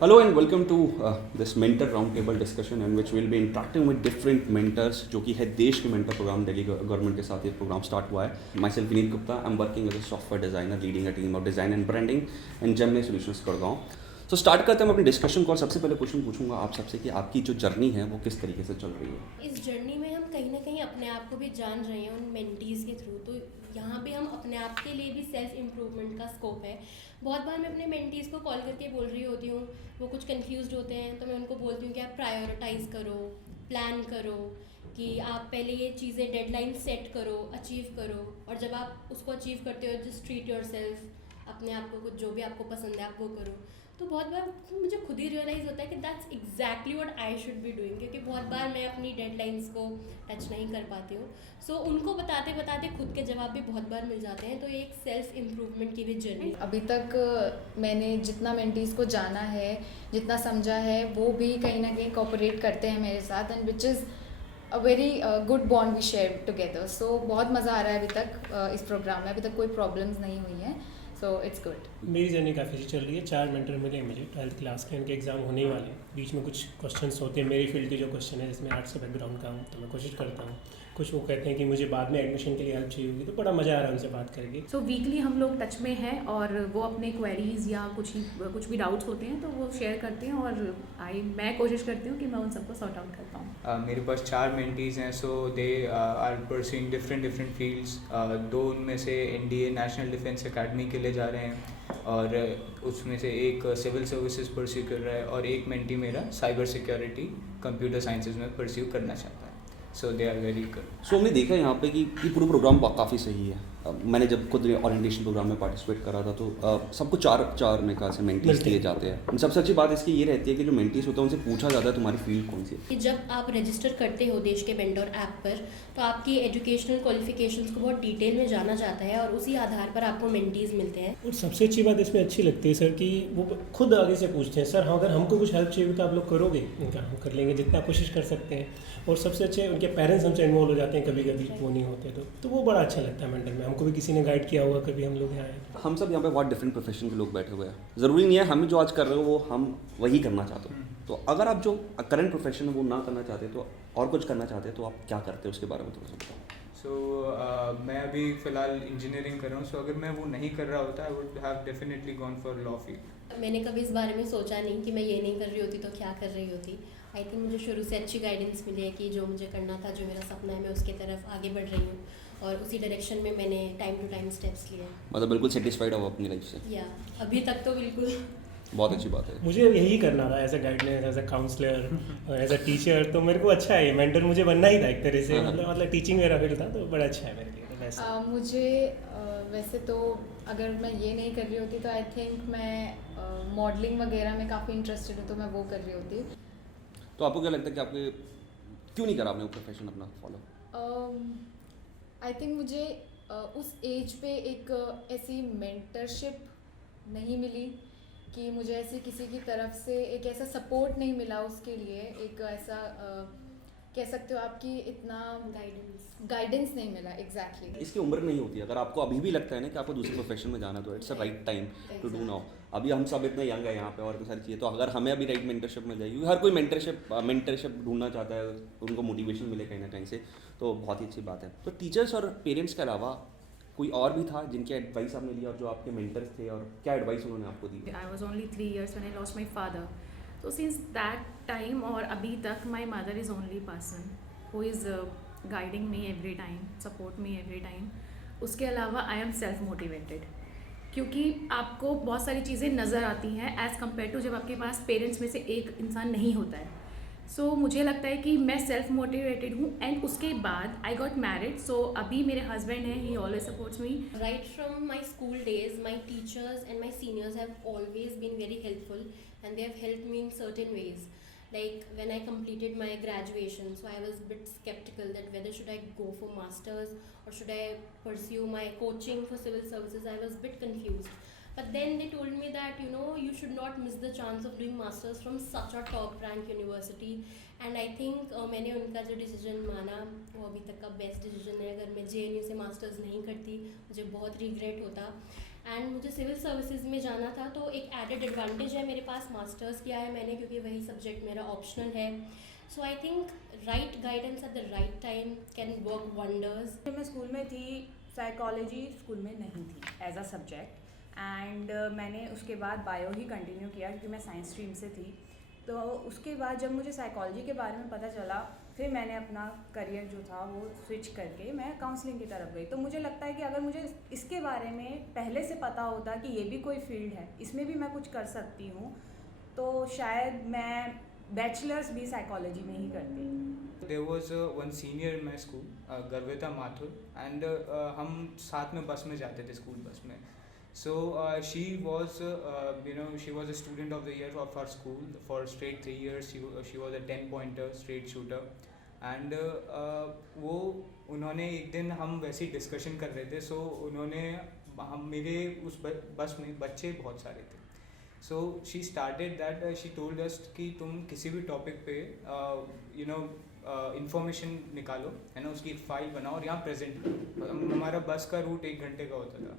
Hello and welcome to this mentor roundtable discussion in which we'll be interacting with different mentors जो कि है देश के mentor program Delhi government के साथ ये प्रोग्राम स्टार्ट हुआ है. Myself Vineet Gupta, I'm working as a software designer leading a team of design and branding in Gemini Solutions Gurgaon. तो स्टार्ट करते हैं हम अपनी डिस्कशन को और सबसे पहले क्वेश्चन पूछूंगा आप सबसे कि आपकी जो जर्नी है वो किस तरीके से चल रही है. इस जर्नी में हम कहीं ना कहीं अपने आप को भी जान रहे हैं उन मेंटीज़ के थ्रू. तो यहाँ पे हम अपने आप के लिए भी सेल्फ इम्प्रूवमेंट का स्कोप है. बहुत बार मैं अपने मेंटीज़ को कॉल करके बोल रही होती हूँ, वो कुछ कंफ्यूज्ड होते हैं तो मैं उनको बोलती हूँ कि आप प्रायोरिटाइज़ करो, प्लान करो, कि आप पहले ये चीज़ें डेडलाइन सेट करो, अचीव करो, और जब आप उसको अचीव करते हो जस्ट ट्रीट योर सेल्फ. अपने आप को कुछ जो भी आपको पसंद है आप वो करो. तो बहुत बार मुझे खुद ही रियलाइज़ होता है कि that's exactly what I should be doing, क्योंकि बहुत बार मैं अपनी डेडलाइंस को टच नहीं कर पाती हूँ. सो उनको बताते बताते खुद के जवाब भी बहुत बार मिल जाते हैं. तो ये एक सेल्फ इम्प्रूवमेंट की भी जर्नी. अभी तक मैंने जितना मेंटीज़ को जाना है, जितना समझा है, वो भी कहीं ना कहीं कोऑपरेट करते हैं मेरे साथ, and which is a very good bond we share together. So बहुत मज़ा आ रहा है अभी तक इस प्रोग्राम में. अभी तक कोई प्रॉब्लम्स नहीं हुई हैं, सो इट्स गुड. मेरी जर्नी काफ़ी अच्छी चल रही है. 4 मेंटर मिले मुझे 12th क्लास के, उनके एग्ज़ाम होने ही वाले हैं. बीच में कुछ क्वेश्चंस होते हैं मेरी फील्ड के जो क्वेश्चन है, जिसमें आर्ट्स से बैकग्राउंड का हूँ, तो मैं कोशिश करता हूँ. कुछ वो कहते हैं कि मुझे बाद में एडमिशन के लिए हेल्प चाहिए होगी, तो बड़ा मज़ा आ रहा है उनसे बात करके. सो वीकली हम लोग टच में हैं और वो अपने क्वेरीज़ या कुछ भी डाउट्स होते हैं तो वो शेयर करते हैं, और मैं कोशिश करती हूँ कि मैं उन सबको सॉर्ट आउट कर पाऊँ. मेरे पास 4 मेंटीज़ हैं, so they are pursuing different fields. 2 उनमें से एनडीए नेशनल डिफेंस एकेडमी के लिए जा रहे हैं, और उसमें से एक सिविल सर्विसेज परस्यू कर रहा है, और एक मेंटी मेरा साइबर सिक्योरिटी कंप्यूटर साइंसेज में परस्यू करना चाहता है. सो दे आर वेरी गुड. सो हमने देखा यहाँ पे कि ये पूरा प्रोग्राम काफ़ी सही है. मैंने जब खुद ओरिएंटेशन प्रोग्राम में पार्टिसिपेट करा था तो सबको चार में कहा से मेंटीज दिए जाते हैं. सबसे अच्छी बात इसकी ये रहती है कि जो मेंटीज होते हैं उनसे पूछा जाता है तुम्हारी फील्ड कौन सी है. कि जब आप रजिस्टर करते हो देश के मेंटोर ऐप पर, तो आपकी एजुकेशनल क्वालिफिकेशंस को बहुत डिटेल में जाना जाता है और उसी आधार पर आपको मेंटीज़ मिलते हैं. और सबसे अच्छी बात इसमें अच्छी लगती है सर कि वो खुद आगे से पूछते हैं, सर हाँ अगर हमको कुछ हेल्प चाहिए तो आप लोग करोगे. उनका हम कर लेंगे, जितना कोशिश कर सकते हैं. और सबसे अच्छे उनके पेरेंट्स हमसे इन्वॉल्व हो जाते हैं, कभी कभी वो नहीं होते तो वो बड़ा अच्छा लगता है मेंटर में. हमको भी किसी ने गाइड किया होगा कभी हम लोग यहाँ आए. हम सब यहाँ पे बहुत डिफरेंट प्रोफेशन के लोग बैठे हुए हैं. ज़रूरी नहीं है हम जो आज कर रहे हो वो हम वही करना चाहते हो. तो अगर आप जो करंट प्रोफेशन है वो ना करना चाहते तो और कुछ करना चाहते तो आप क्या करते हो उसके बारे में थोड़ा सा बताओ. सो मैं अभी फ़िलहाल इंजीनियरिंग कर रहा हूँ. सो अगर मैं वो नहीं कर रहा होता, I would have definitely gone for law field. मैंने कभी इस बारे में सोचा नहीं कि मैं ये नहीं कर रही होती तो क्या कर रही होती. आई थिंक मुझे शुरू से अच्छी गाइडेंस मिली है कि जो मुझे करना था, जो मेरा सपना है, मैं उसके तरफ आगे बढ़ रही हूँ, और उसी डायरेक्शन में मैंने टाइम टू टाइम स्टेप्स लिए. मतलब बिल्कुल सेटिस्फाइड हो अपनी लाइफ से. या अभी तक तो बिल्कुल. बहुत अच्छी बात है. मुझे यही करना था as a guideline, as a counsellor, as a teacher. तो मेरे को अच्छा है, मेंटर मुझे बनना ही था एक तरह से. मतलब टीचिंग मेरा फील्ड था, तो बड़ा अच्छा है मेरे लिए. मुझे वैसे तो अगर मैं ये नहीं कर रही होती तो आई थिंक मैं मॉडलिंग वगैरह में काफ़ी इंटरेस्टेड हूँ, तो मैं वो कर रही होती. तो आपको क्या लगता है कि आपके क्यों नहीं करा आपने वो प्रोफेशन अपना फॉलो? आई थिंक मुझे उस एज पे एक ऐसी मेंटरशिप नहीं मिली कि मुझे ऐसी किसी की तरफ से एक ऐसा सपोर्ट नहीं मिला उसके लिए. एक ऐसा कह सकते हो आपकी इतना गाइडेंस नहीं मिला. एग्जैक्टली. इसकी उम्र नहीं होती. अगर आपको अभी भी लगता है ना कि आपको दूसरे प्रोफेशन में जाना, तो it's a right time to do now. अभी हम सब इतने यंग है यहाँ पे और सारी चीज़ें, तो अगर हमें अभी राइट मेंटरशिप मिल जाएगी. हर कोई मेंटरशिप ढूंढना चाहता है, उनको मोटिवेशन मिले कहीं ना कहीं से, तो बहुत ही अच्छी बात है. तो टीचर्स और पेरेंट्स के अलावा कोई और भी था जिनके एडवाइस आपने लिया और जो आपके मेंटर्स थे, और क्या एडवाइस उन्होंने आपको दी? I was only 3 years when I lost my father. So since that time और अभी तक my mother is only person who is guiding me every time, support me every time. उसके अलावा I am self motivated, क्योंकि आपको बहुत सारी चीज़ें नज़र आती हैं एज़ कम्पेयर टू जब आपके पास पेरेंट्स में से एक इंसान नहीं होता है. सो मुझे लगता है कि मैं सेल्फ मोटिवेटेड हूँ. एंड उसके बाद आई गॉट मैरिड. सो अभी मेरे हस्बैंड हैं, ही always supports me. Right from my school days, my teachers and my seniors have always been very helpful, and they have helped me in certain ways. Like when I completed my graduation, so I was a bit skeptical that whether should I go for masters or should I pursue my coaching for civil services. I was a bit confused. But then they told me that you should not miss the chance of doing masters from such a top rank university. And I think मैंने उनका जो decision माना वो अभी तक का best decision है. अगर मैं JNU से मास्टर्स नहीं करती मुझे बहुत रिग्रेट होता. एंड मुझे सिविल सर्विसेज में जाना था, तो एक एडेड एडवांटेज है मेरे पास, मास्टर्स किया है मैंने क्योंकि वही सब्जेक्ट मेरा ऑप्शनल है. So I think right guidance at the right time can work wonders. जब मैं स्कूल में थी, साइकोलॉजी स्कूल में नहीं थी एज अ सब्जेक्ट, एंड मैंने उसके बाद बायो ही कंटिन्यू किया क्योंकि मैं साइंस स्ट्रीम से थी. तो उसके बाद जब मुझे साइकोलॉजी के बारे में पता चला, फिर मैंने अपना करियर जो था वो स्विच करके मैं काउंसलिंग की तरफ गई. तो मुझे लगता है कि अगर मुझे इसके बारे में पहले से पता होता कि ये भी कोई फील्ड है, इसमें भी मैं कुछ कर सकती हूँ, तो शायद मैं बैचलर्स भी साइकोलॉजी में ही करती. There was one senior in my school, Garvita Mathur, and हम साथ में बस में जाते थे, स्कूल बस में. So she was she was a student of the year of our school for straight 3 years. She was a 10-pointer straight shooter. And वो उन्होंने एक दिन हम वैसे ही डिस्कशन कर रहे थे, सो उन्होंने हम मेरे उस बस में बच्चे बहुत सारे थे. So she started that, she told us कि तुम किसी भी टॉपिक पे इंफॉर्मेशन निकालो, है ना, उसकी फाइल बनाओ और यहाँ प्रेजेंट करो. हमारा बस का रूट 1 घंटे का होता था.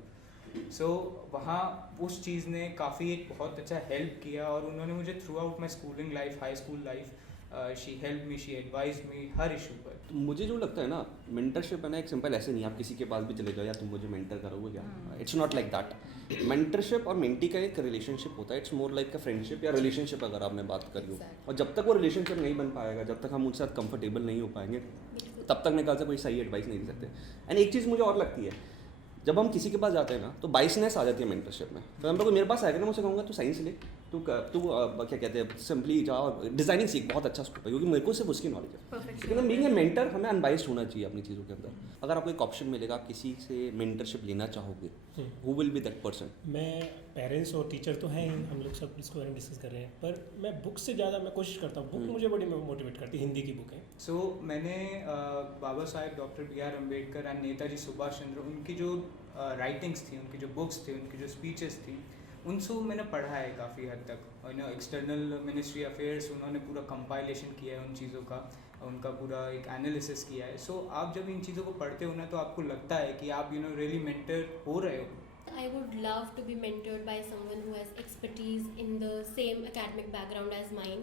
सो वहाँ उस चीज़ ने काफ़ी एक बहुत अच्छा हेल्प किया, और उन्होंने मुझे through out my schooling life, high school life, she help me, she advise me her issue पर. तो मुझे जो लगता है ना, मेंटरशिप है ना, एक सिंपल ऐसे नहीं आप किसी के पास भी चले जाओ या तुम मुझे मेंटर करोगे क्या. It's not like that. Mentorship और मेंटी का एक रिलेशनशिप होता है. It's more like a friendship या रिलेशनशिप अगर आपने बात करी हो. और जब तक वो रिलेशनशिप नहीं बन पाएगा, जब तक हम उनके साथ कंफर्टेबल नहीं हो पाएंगे, तब तक मेरे ख्याल से कोई सही एडवाइस नहीं दे सकते. एंड एक चीज़ मुझे और लगती है, जब हम किसी के पास जाते हैं ना, तो बाइसनेस आ जाती है मेंटरशिप में. तो हम लोग मेरे पास आएगा ना, मुझसे कहूँगा तू साइंस ले, तू क्या कहते हैं, सिंपली जा और डिज़ाइनिंग सीख, बहुत अच्छा स्कोप है, क्योंकि मेरे को सिर्फ उसकी नॉलेज है. लेकिन बीइंग ए मेंटर हमें अनबाइस्ड होना चाहिए अपनी चीज़ों के अंदर. अगर आपको एक ऑप्शन मिलेगा, आप किसी से मेंटरशिप लेना चाहोगे, who will be that person? मैं पेरेंट्स और टीचर तो हैं ही, हम लोग सब इसको बारे में डिस्कस कर रहे हैं, पर मैं बुक से ज़्यादा मैं कोशिश करता हूँ. बुक मुझे बड़ी मोटिवेट करती है, हिंदी की बुक है. सो मैंने Baba Saheb doctor B R Ambedkar and Netaji Subhash Chandra, उनकी जो राइटिंग्स थी, उनकी जो बुक्स थी, उनकी जो स्पीचेस थी, उनसे मैंने पढ़ा है काफ़ी हद तक. और एक्सटर्नल मिनिस्ट्री अफेयर्स, उन्होंने पूरा कंपाइलेशन किया है उन चीज़ों का, उनका पूरा एक एनालिसिस किया है. सो आप जब इन चीज़ों को पढ़ते हो ना, तो आपको लगता है कि आप रियली मेंटर हो रहे हो. I would love to be mentored by someone who has expertise in the same academic background as mine,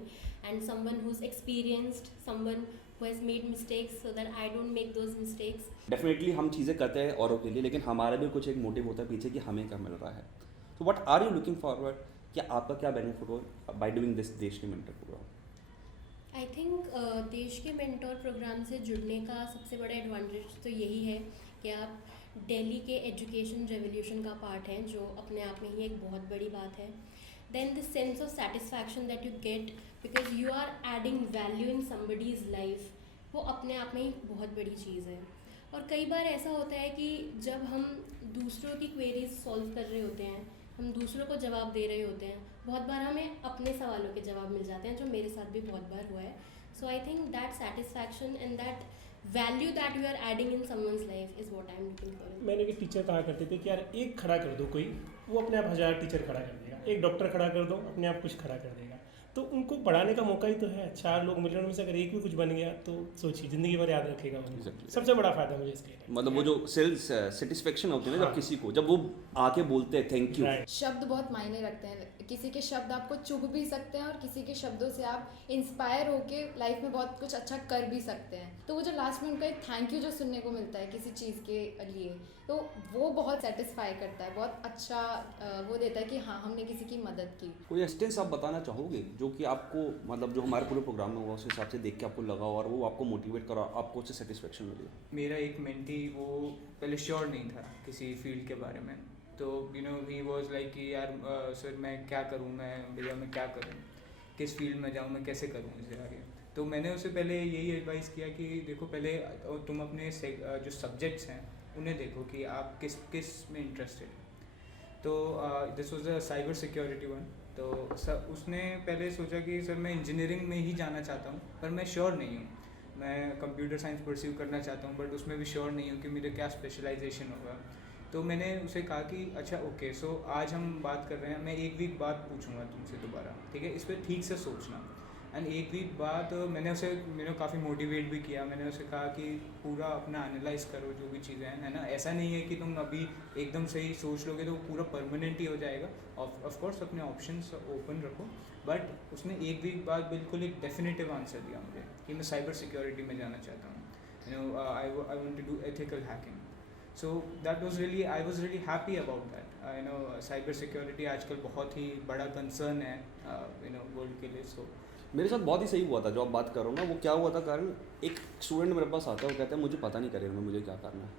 and someone who's experienced, someone who has made mistakes so that I don't make those mistakes. Definitely हम चीज़ें करते हैं औरों के लिए, लेकिन हमारा भी कुछ एक मोटिव होता है पीछे कि हमें क्या मिल रहा है. तो what are you looking forward, कि आपका क्या बेनिफिट हो बाय डूइंग दिस देश के मेंटर प्रोग्राम? आई थिंक देश के मेंटोर प्रोग्राम से जुड़ने का सबसे बड़ा एडवांटेज तो यही है कि आप दिल्ली के एजुकेशन रेवोल्यूशन का पार्ट हैं, जो अपने आप में ही एक बहुत बड़ी बात है. Then the sense of satisfaction that you get because you are adding value in somebody's life, वो अपने आप में ही बहुत बड़ी चीज़ है. और कई बार ऐसा होता है कि जब हम दूसरों की क्वेरीज सॉल्व कर रहे होते हैं, हम दूसरों को जवाब दे रहे होते हैं, बहुत बार हमें अपने सवालों के जवाब मिल जाते हैं, जो मेरे साथ भी बहुत बार हुआ है. So I think that satisfaction and that value that you are adding in someone's life is what I am looking for. मैंने भी टीचर कहा करते थे कि यार एक खड़ा कर दो कोई, वो अपने आप 1000 टीचर खड़ा कर देगा. एक डॉक्टर खड़ा कर दो, अपने आप कुछ खड़ा कर देगा. तो उनको पढ़ाने का मौका ही तो है. 4 लोग मिलियन में से अगर एक भी कुछ बन गया, तो सोचिए ज़िंदगी भर याद रखेगा वो. Exactly. सबसे बड़ा फायदा मुझे इसके लिए, मतलब वो जो सेल्फ सेटिस्फेक्शन होती है ना, जब किसी को, जब वो आके बोलते हैं थैंक यू. शब्द बहुत मायने रखते हैं. किसी के शब्द आपको चुभ भी सकते हैं, और किसी के शब्दों से आप इंस्पायर होके लाइफ में बहुत कुछ अच्छा कर भी सकते हैं. तो वो जो लास्ट में उनका एक थैंक यू जो सुनने को मिलता है किसी चीज़ के लिए, तो वो बहुत सेटिस्फाई करता है, बहुत अच्छा वो देता है कि हाँ हमने किसी की मदद की. कोई इंस्टेंस आप बताना चाहोगे जो कि आपको, मतलब जो हमारे पूरे प्रोग्राम में हुआ उस हिसाब से देख के आपको लगा और वो आपको मोटिवेट करा, आपको उससे सेटिस्फेक्शन मिली? मेरा एक मेंटी, वो पहले श्योर नहीं था किसी फील्ड के बारे में. तो ही वाज लाइक कि यार सर मैं क्या करूँ, भैया मैं क्या करूँ, किस फील्ड में जाऊँ, मैं कैसे करूँ इससे आगे. तो मैंने उसे पहले यही एडवाइस किया कि देखो, पहले तुम अपने जो सब्जेक्ट्स हैं उन्हें देखो कि आप किस में इंटरेस्टेड हैं. तो this was a cyber security one. तो उसने पहले सोचा कि सर मैं इंजीनियरिंग में ही जाना चाहता हूँ, पर मैं श्योर नहीं हूँ. मैं कंप्यूटर साइंस परस्यू करना चाहता हूँ, बट उसमें भी श्योर नहीं हूँ कि मेरे क्या स्पेशलाइजेशन होगा. तो मैंने उसे कहा कि अच्छा ओके, सो आज हम बात कर रहे हैं, मैं एक वीक बाद पूछूंगा तुमसे दोबारा, ठीक है, इस पर ठीक से सोचना. एंड एक वीक बाद मैंने उसे काफ़ी मोटिवेट भी किया। मैंने उसे कहा कि पूरा अपना एनालाइज करो जो भी चीज़ें हैं, है ना। ऐसा नहीं है कि तुम अभी एकदम सही सोच लोगे तो वो पूरा परमानेंट ही हो जाएगा। ऑफ कोर्स अपने ऑप्शंस ओपन रखो, बट उसने एक वीक बाद बिल्कुल एक डेफिनेटिव आंसर दिया मुझे कि मैं साइबर सिक्योरिटी में जाना चाहता हूँ। I want to do ethical hacking. So that was really, I was really happy about that. Cyber security आजकल बहुत ही बड़ा कंसर्न है वर्ल्ड के लिए। सो मेरे साथ बहुत ही सही हुआ था जो आप बात कर रहे हो ना। वो क्या हुआ था कारण, एक स्टूडेंट मेरे पास आता है, वो कहता है मुझे पता नहीं करियर में मुझे क्या करना है।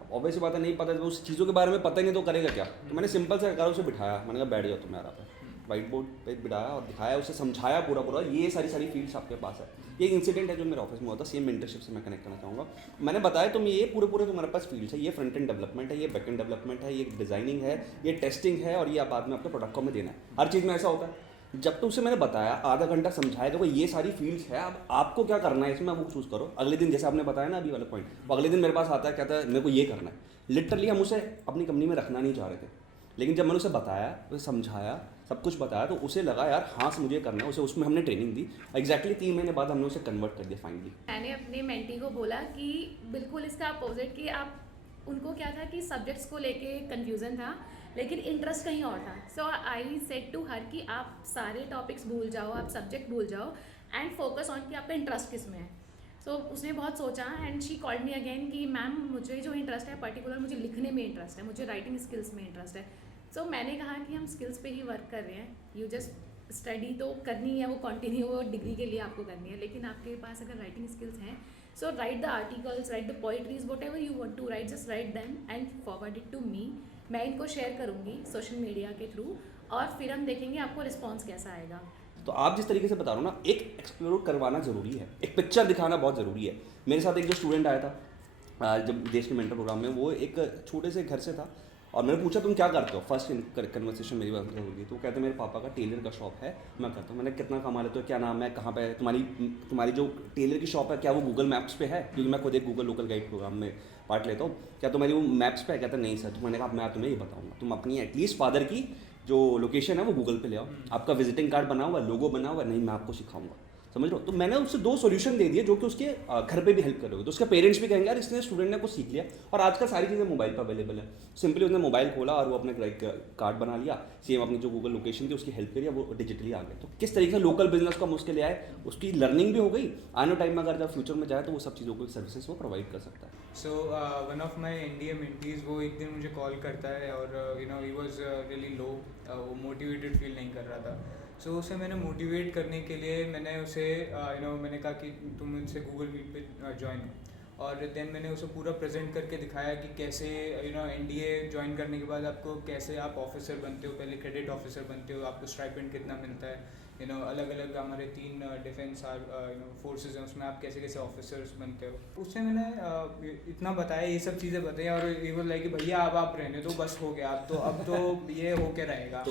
अब ऑब्वियस बात है, नहीं पता है, उस चीज़ों के बारे में पता ही नहीं तो करेगा क्या। तो मैंने सिंपल से कहा, उसे बिठाया, मैंने कहा बैठ जाओ तुम यार पे, वाइट बोर्ड पे बिठाया और दिखाया, उसे समझाया पूरा ये सारी फील्ड्स आपके पास है। ये एक इंसिडेंट है जो मेरे ऑफिस में होता है, सेम मेंटरशिप से मैं कनेक्ट करना चाहूँगा। मैंने बताया तुम ये पूरे तुम्हारे पास फील्ड्स है, ये फ्रंट एंड डेवलपमेंट है, ये बैक एंड डेवलपमेंट है, ये डिजाइनिंग है, ये टेस्टिंग है, और ये बाद में आपके प्रोडक्ट को में देना है। हर चीज़ में ऐसा होता है। जब तो उसे मैंने बताया, आधा घंटा समझाया, देखो ये सारी फील्ड्स है, अब आपको क्या करना है इसमें, वो चूज़ करो। अगले दिन जैसे आपने बताया ना अभी वाला पॉइंट, वो अगले दिन मेरे पास आता है, कहता है मेरे को ये करना है। लिटरली हम उसे अपनी कंपनी में रखना नहीं चाह रहे थे, लेकिन जब मैंने उसे बताया, उसे समझाया, सब कुछ बताया, तो उसे लगा यार हाँ से मुझे करना है। उसे उसमें हमने ट्रेनिंग दी। एग्जैक्टली 3 महीने बाद हमने उसे कन्वर्ट कर दिया फाइनली। मैंने अपने मेंटी को बोला कि बिल्कुल इसका अपोजिट, कि आप उनको क्या था कि सब्जेक्ट्स को लेके कन्फ्यूज़न था लेकिन इंटरेस्ट कहीं और था। सो आई सेड टू हर कि आप सारे टॉपिक्स भूल जाओ, आप सब्जेक्ट भूल जाओ एंड फोकस ऑन कि आपका इंटरेस्ट किस में है। सो उसने बहुत सोचा and she called me again कि मैम मुझे जो इंटरेस्ट है पर्टिकुलर, मुझे लिखने में इंटरेस्ट है, मुझे राइटिंग स्किल्स में इंटरेस्ट है। सो मैंने कहा कि हम स्किल्स पे ही वर्क कर रहे हैं, यू जस्ट स्टडी तो करनी है, वो कंटिन्यू वो डिग्री के लिए आपको करनी है, लेकिन आपके पास अगर राइटिंग स्किल्स हैं, so write the articles, write the poetries, whatever you want to write, just write them and forward it to me. मैं इनको शेयर करूँगी सोशल मीडिया के थ्रू और फिर हम देखेंगे आपको रिस्पॉन्स कैसा आएगा। तो आप जिस तरीके से बता रहे हो ना, एक एक्सप्लोर करवाना ज़रूरी है, एक पिक्चर दिखाना बहुत ज़रूरी है। मेरे साथ एक जो स्टूडेंट आया था जब देश के मेंटर प्रोग्राम में, वो एक छोटे से घर से था और मैंने पूछा तुम क्या करते हो। फर्स्ट कन्वर्सेशन मेरी बात होगी तो कहते मेरे पापा का टेलर का शॉप है, मैं करता हूँ। मैंने कितना कमा लेते हो, क्या नाम है, कहाँ पे है तुम्हारी जो टेलर की शॉप है, क्या वो गूगल मैप्स पे है, क्योंकि मैं खुद एक गूगल लोकल गाइड प्रोग्राम में पार्ट लेता हूँ, क्या तुम्हारी वो मैप्स पे है। कहता नहीं सर। तो मैंने कहा मैं तुम्हें ये बताऊँगा, तुम अपनी एटलीस्ट फादर की जो लोकेशन है वो गूगल पे ले आओ, आपका विजिटिंग कार्ड बना हुआ, लोगो बना हुआ, नहीं मैं आपको सिखाऊंगा। समझ लो। तो मैंने उससे 2 सॉल्यूशन दे दिए जो कि उसके घर पे भी हेल्प करोगे। तो उसके पेरेंट्स भी कहेंगे यार इसने स्टूडेंट ने कुछ सीख लिया। और आजकल सारी चीज़ें मोबाइल पर अवेलेबल है। सिंपली उसने मोबाइल खोला और वो अपने कार्ड बना लिया, सेम अपनी जो गूगल लोकेशन थी उसकी हेल्प करी, वो डिजिटली आ गए। तो किस तरीके से लोकल बिजनेस को हम उसके लिए आए, उसकी लर्निंग भी हो गई, आने टाइम में अगर जब फ्यूचर में जाए तो वो सब चीज़ों को सर्विसेज वो प्रोवाइड कर सकता है। So one of my India mentees, वो एक दिन मुझे कॉल करता है और ही वाज रियली लो, वो मोटिवेटेड फील नहीं कर रहा था। सो उसे मैंने मोटिवेट करने के लिए मैंने उसे मैंने कहा कि तुम मुझसे गूगल मीट पे ज्वाइन हो, और देन मैंने उसे पूरा प्रेजेंट करके दिखाया कि कैसे एनडीए ज्वाइन करने के बाद आपको कैसे आप ऑफिसर बनते हो, पहले क्रेडिट ऑफिसर बनते हो, आपको स्टाइपेंड कितना मिलता है, अलग अलग हमारे 3 डिफेंस फोर्सेज हैं, उसमें आप कैसे कैसे ऑफिसर्स बनते हो। उससे मैंने इतना बताया, ये सब चीज़ें बताई, और ये बोला कि भैया अब आप रहने दो, बस हो गया, अब तो ये होके रहेगा।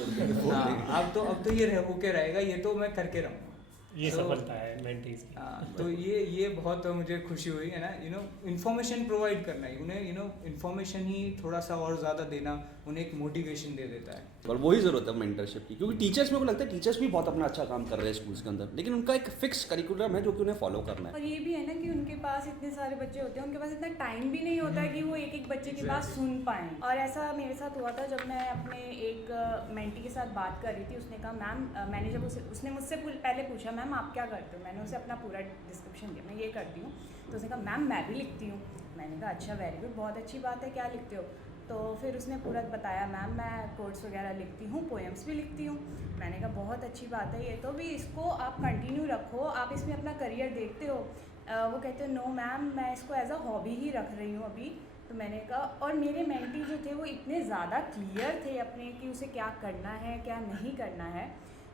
हाँ, अब तो ये होके रहेगा, ये तो मैं करके रहूँगा। ये सफलता है मेंटीज की। तो ये बहुत मुझे खुशी हुई है ना। इन्फॉर्मेशन प्रोवाइड करना है उन्हें, इन्फॉर्मेशन ही थोड़ा सा और ज़्यादा देना उन्हें एक मोटिवेशन दे देता है। और वही ज़रूरत है मेंटरशिप की, क्योंकि टीचर्स मेरे को लगता है टीचर्स भी बहुत अपना अच्छा काम कर रहे हैं स्कूल्स के अंदर, लेकिन उनका एक फिक्स करिकुलम है जो कि उन्हें फॉलो करना है। और ये भी है ना कि उनके पास इतने सारे बच्चे होते हैं, उनके पास इतना टाइम भी नहीं होता है कि वो एक एक बच्चे की बात सुन पाएँ। और ऐसा मेरे साथ हुआ था जब मैं अपने एक मेंटी के साथ बात कर रही थी। उसने कहा मैम, मैंने जब उसने मुझसे पहले पूछा मैम आप क्या करते हो, मैंने उसे अपना पूरा डिस्क्रिप्शन दिया, मैं ये करती हूँ। तो उसने कहा मैम मैं भी लिखती हूँ। मैंने कहा अच्छा वेरी गुड, बहुत अच्छी बात है, क्या लिखते हो। तो फिर उसने पूरा बताया मैम मैं कोट्स वगैरह लिखती हूँ, पोएम्स भी लिखती हूँ। मैंने कहा बहुत अच्छी बात है ये तो, भी इसको आप कंटिन्यू रखो, आप इसमें अपना करियर देखते हो। वो कहते हो नो मैम मैं इसको एज अ हॉबी ही रख रही हूँ अभी। तो मैंने कहा, और मेरे मेंटी जो थे वो इतने ज़्यादा क्लियर थे अपने कि उसे क्या करना है क्या नहीं करना है।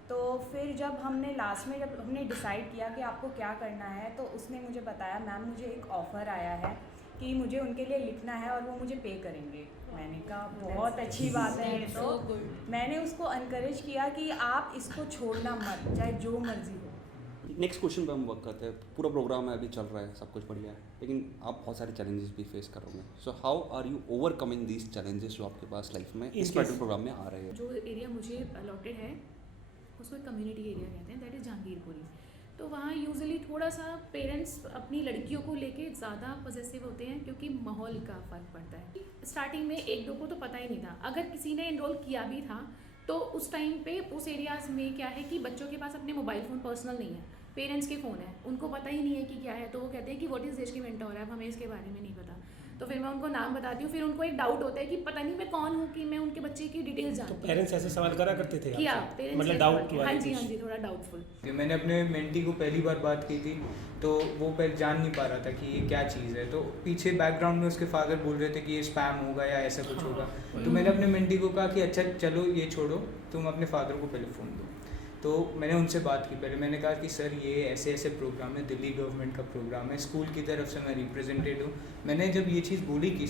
तो फिर जब हमने लास्ट में जब हमने डिसाइड किया कि आपको क्या करना है, तो उसने मुझे बताया मैम मुझे एक ऑफ़र आया है कि मुझे उनके लिए लिखना है और वो मुझे पे करेंगे। मैंने कहा बहुत अच्छी बात है ये तो। मैंने उसको इनकरेज किया कि आप इसको छोड़ना मत, चाहे जो मर्जी हो। नेक्स्ट क्वेश्चन पे हम वर्क करते हैं। पूरा प्रोग्राम है अभी चल रहा है, सब कुछ बढ़िया है, लेकिन आप बहुत सारे चैलेंजेस भी फेस करोगे। So how are you overcoming these challenges जो आपके पास लाइफ में इस पेट्रोल प्रोग्राम में आ रहे हैं? जो एरिया मुझे अलॉटेड है उसको एक कम्युनिटी एरिया कहते हैं, दैट इज़ जहांगीरपुरी। तो वहाँ यूजुअली थोड़ा सा पेरेंट्स अपनी लड़कियों को लेके ज़्यादा पॉजिटिव होते हैं क्योंकि माहौल का फ़र्क पड़ता है। स्टार्टिंग में एक दो को तो पता ही नहीं था, अगर किसी ने इनरोल किया भी था तो उस टाइम पे उस एरियाज़ में क्या है कि बच्चों के पास अपने मोबाइल फ़ोन पर्सनल नहीं है, पेरेंट्स के फ़ोन है, उनको पता ही नहीं है कि क्या है, तो वो कहते हैं कि व्हाट इज़ देश की मेंटोर है, अब हमें इसके बारे में नहीं पता। तो फिर मैं उनको नाम बताती हूँ, फिर उनको एक डाउट होता है कि पता नहीं मैं कौन हूँ कि मैं उनके बच्चे की डिटेल्स तो जानती हूँ। पेरेंट्स ऐसे सवाल करा करते थे किया आपसे? पेरेंट्स मतलब ने डाउट सवाल- हाँ जी हाँ जी, थोड़ा डाउटफुल। मैंने अपने मेंटी को पहली बार बात की थी तो वो पहले जान नहीं पा रहा था कि ये क्या चीज़ है, तो पीछे बैकग्राउंड में उसके फादर बोल रहे थे कि ये स्पैम होगा या ऐसा कुछ होगा। तो मैंने अपने मेंटी को कहा कि अच्छा चलो ये छोड़ो, तुम अपने फादर को पहले फ़ोन दो। तो मैंने उनसे बात की, पहले मैंने कहा कि सर ये ऐसे ऐसे प्रोग्राम है, दिल्ली गवर्नमेंट का प्रोग्राम है, स्कूल की तरफ से मैं रिप्रेजेंटेड हूँ। मैंने जब ये चीज़ बोली कि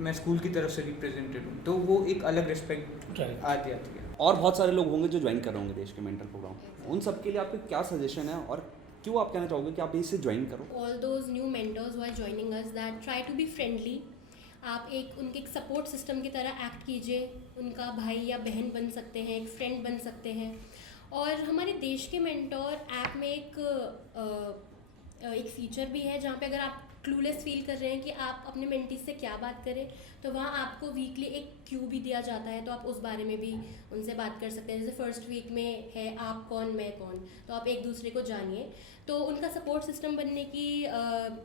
मैं स्कूल की तरफ से रिप्रेजेंटेड हूँ, तो वो एक अलग रिस्पेक्ट आती है। और बहुत सारे लोग होंगे जो ज्वाइन कर रहे होंगे देश के मेंटर प्रोग्राम, उन सब के लिए आपके क्या सजेशन है और क्यों आप कहना चाहोगे कि आप इससे ज्वाइन करो? All those new mentors who are joining us, that try to be friendly. आप उनके एक सपोर्ट सिस्टम की तरह एक्ट कीजिए, उनका भाई या बहन बन सकते हैं, एक फ्रेंड बन सकते हैं। और हमारे देश के मेंटोर ऐप में एक फीचर भी है जहाँ पे अगर आप क्लूलेस फील कर रहे हैं कि आप अपने मेंटीज से क्या बात करें, तो वहाँ आपको वीकली एक क्यू भी दिया जाता है, तो आप उस बारे में भी उनसे बात कर सकते हैं। जैसे फर्स्ट वीक में है आप कौन मैं कौन, तो आप एक दूसरे को जानिए। तो उनका सपोर्ट सिस्टम बनने की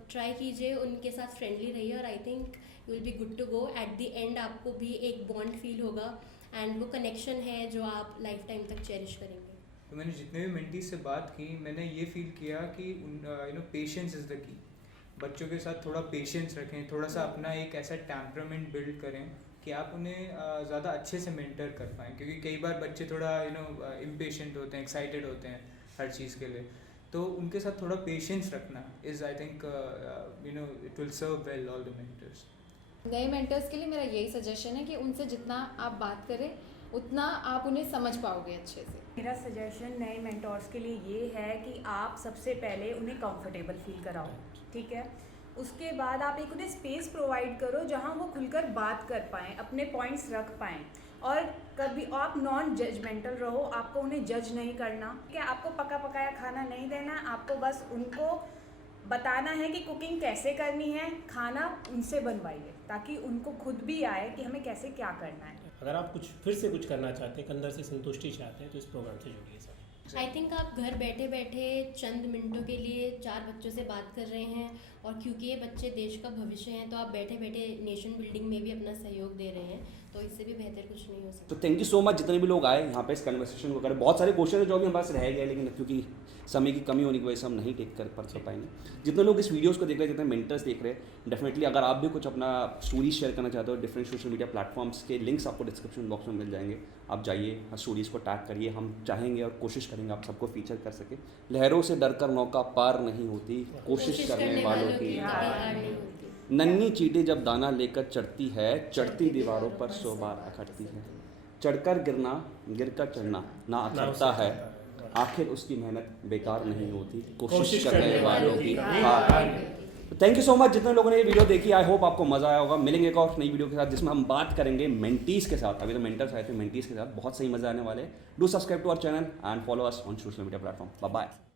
ट्राई कीजिए, उनके साथ फ्रेंडली रहिए और I think you will be good to go. At the end आपको भी एक बॉन्ड फील होगा एंड वो कनेक्शन है जो आप लाइफ टाइम तक चेरिश करेंगे। तो मैंने जितने भी मेंटीज से बात की, मैंने ये फील किया कि पेशेंस इज़ द की। बच्चों के साथ थोड़ा पेशेंस रखें, थोड़ा सा अपना एक ऐसा टेम्परामेंट बिल्ड करें कि आप उन्हें ज़्यादा अच्छे से मेंटर कर पाएँ, क्योंकि कई बार बच्चे थोड़ा इम्पेशेंट होते हैं, एक्साइटेड होते हैं हर चीज़ के लिए। तो उनके साथ थोड़ा पेशेंस रखना is I think it will serve well all the mentors. नए मेंटर्स के लिए मेरा यही सजेशन है कि उनसे जितना आप बात करें उतना आप उन्हें समझ पाओगे अच्छे से। मेरा सजेशन नए मेंटोर्स के लिए ये है कि आप सबसे पहले उन्हें कंफर्टेबल फील कराओ, ठीक है। उसके बाद आप एक उन्हें स्पेस प्रोवाइड करो जहाँ वो खुलकर बात कर पाएँ, अपने पॉइंट्स रख पाएँ। और कभी आप नॉन जजमेंटल रहो, आपको उन्हें जज नहीं करना, क्या आपको पका पकाया खाना नहीं देना है, आपको बस उनको बताना है कि कुकिंग कैसे करनी है, खाना उनसे बनवाइए ताकि उनको खुद भी आए कि हमें कैसे क्या करना है। अगर आप फिर से कुछ करना चाहते हैं, अंदर से संतुष्टि चाहते हैं, तो इस प्रोग्राम से जुड़िए सर। आई थिंक आप घर बैठे बैठे चंद मिनटों के लिए 4 बच्चों से बात कर रहे हैं, और क्योंकि ये बच्चे देश का भविष्य हैं, तो आप बैठे बैठे नेशन बिल्डिंग में भी अपना सहयोग दे रहे हैं, तो इससे भी बेहतर कुछ नहीं हो सकता। तो थैंक यू सो मच जितने भी लोग आए यहाँ पे इस कन्वर्सेशन को करें। बहुत सारे क्वेश्चन है जो भी हमारे पास रह गए, लेकिन क्योंकि समय की कमी होने की वजह से हम नहीं टेक कर पाएंगे। जितने लोग इस वीडियोस को देख रहे हैं, जितने मेंटर्स देख रहे हैं, डेफिनेटली अगर आप भी कुछ अपना स्टोरीज शेयर करना चाहते हो, डिफरेंट सोशल मीडिया प्लेटफॉर्म्स के लिंक्स आपको डिस्क्रिप्शन बॉक्स में मिल जाएंगे। आप जाइए, स्टोरीज़ को टैग करिए, हम चाहेंगे और कोशिश करेंगे आप सबको फीचर कर सके। लहरों से डरकर नौका पार नहीं होती, कोशिश करने वालों की हार नहीं होती। नन्ही चींटी जब दाना लेकर चढ़ती है, चढ़ती दीवारों पर 100 बार अखड़ती है। चढ़कर गिरना, गिरकर चढ़ना ना अखड़ता है, आखिर उसकी मेहनत बेकार नहीं होती, कोशिश करने वालों की हार। थैंक यू सो मच जितने लोगों ने ये वीडियो देखी। आई होप आपको मजा आया होगा। मिलेंगे एक और नई वीडियो के साथ जिसमें हम बात करेंगे मेंटीज के साथ। अभी तो मेंटर्स आए थे, मेंटीज के साथ बहुत सही मजा आने वाले। Do subscribe to our channel and follow us on social media platform. Bye bye.